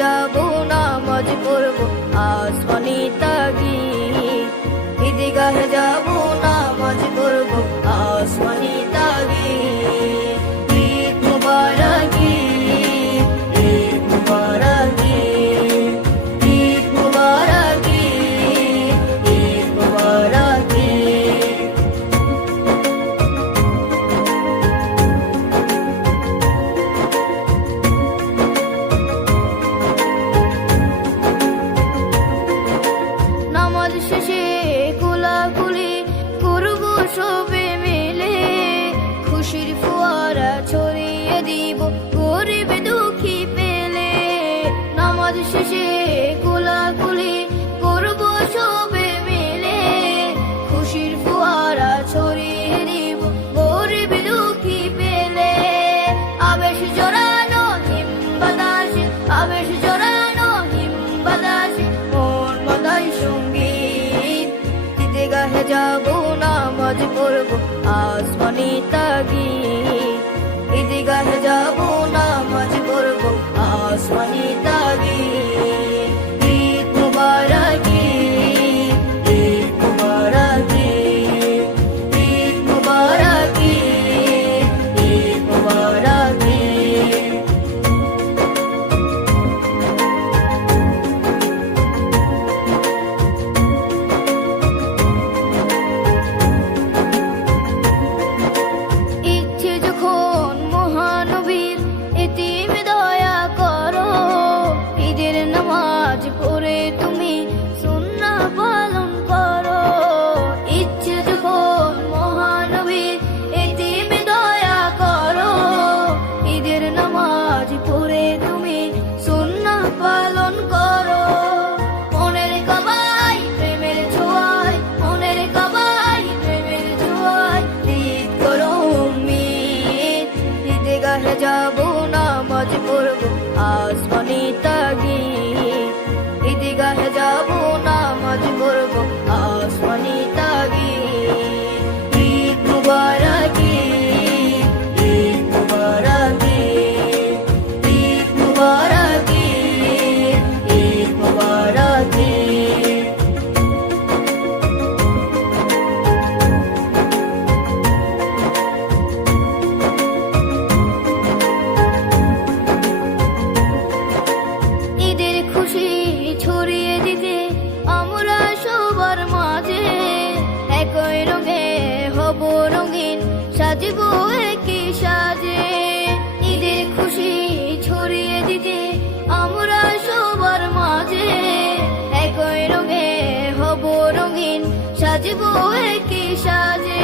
যাব নামাজ পড়ব আসমান আবেশ জড়ানো হিম বাতাসে, মন মতাই সংগীত। দিতে গাহে যাব নামাজ পড়ব আসমানি তাগি ইদি গাহে যাব রঙিন, সাজিব একই সাজে। ঈদের খুশি ছড়িয়ে দিতে আমরা সবার মাঝে। একই রঙে হব রঙিন, সাজিব একই সাজে।